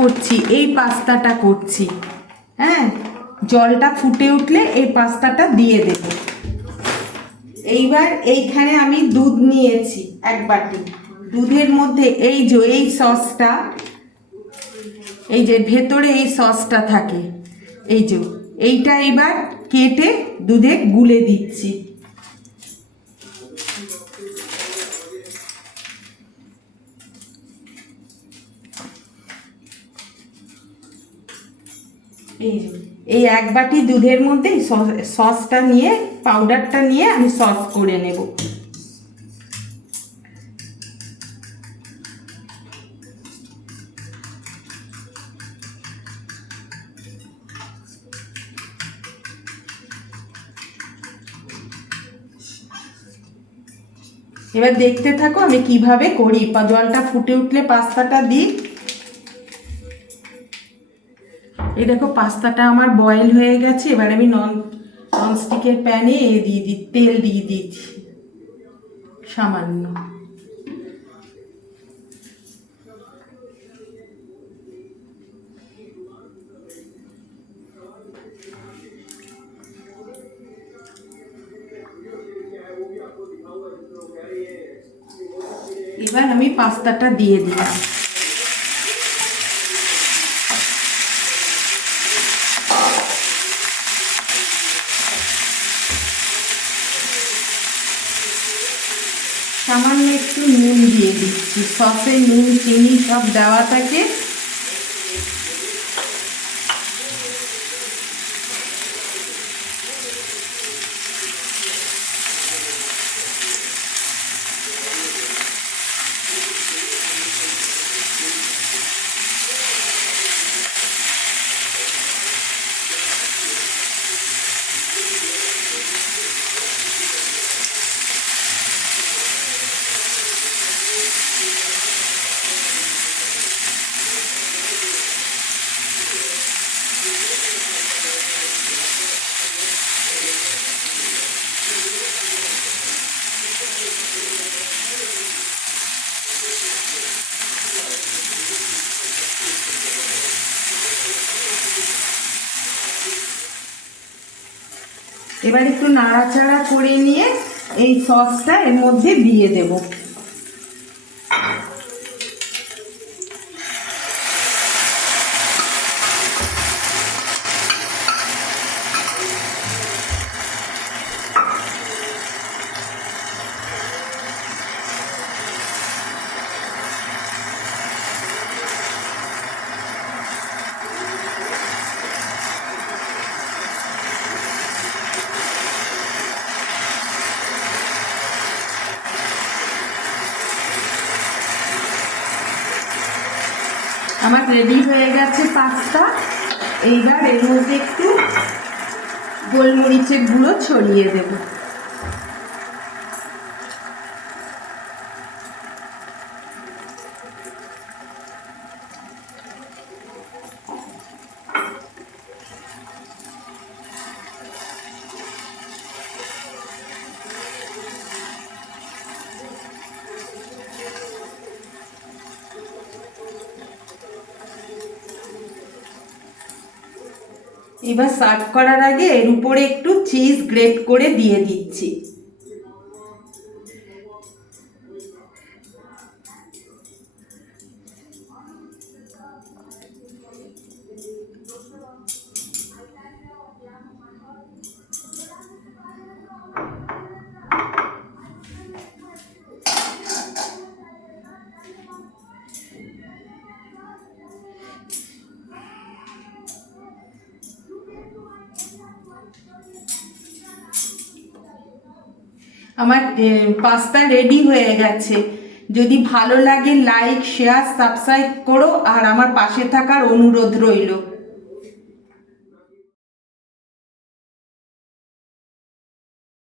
করছি, এই পাস্তাটা করছি। হ্যাঁ, জলটা ফুটে উঠলে এই পাস্তাটা দিয়ে দেব। এইবার এইখানে আমি দুধ নিয়েছি 1 বাটি। দুধের মধ্যে এই যে এই সসটা, এই যে ভেতরে এই সসটা থাকে, এই যে এইটা এবার কেটে দুধে গুলে দিচ্ছি। এই 1 বাটি দুধের মধ্যে সসটা নিয়ে, পাউডারটা নিয়ে আমি সস করে নেব। এবার দেখতে থাকো আমি কিভাবে করি। জলটা ফুটে উঠলে পাস্তাটা দিই। এই দেখো পাস্তাটা আমার বয়েল হয়ে গেছে। এবার আমি ননস্টিকের প্যানে তেল দিয়ে দিচ্ছি সামান্য। এবার আমি পাস্তাটা দিয়ে দিলাম। সামান্য একটু নুন দিয়ে দিচ্ছি। সসে নুন চিনি সব দেওয়া থাকে। এবার একটু নাড়াচাড়া করে নিয়ে এই সসটা এর মধ্যে দিয়ে দেব। আমার রেডি হয়ে গেছে পাস্তা। এইবার এর মধ্যে একটু গোলমরিচের গুঁড়ো ছড়িয়ে দেব। এবার সার্ভ করার আগে এর উপরে একটু চিজ গ্রেট করে দিয়ে দিচ্ছি। আমার পাস্তা রেডি হয়ে গেছে। যদি ভালো লাগে লাইক শেয়ার সাবস্ক্রাইব করো আর আমার পাশে থাকার অনুরোধ রইল।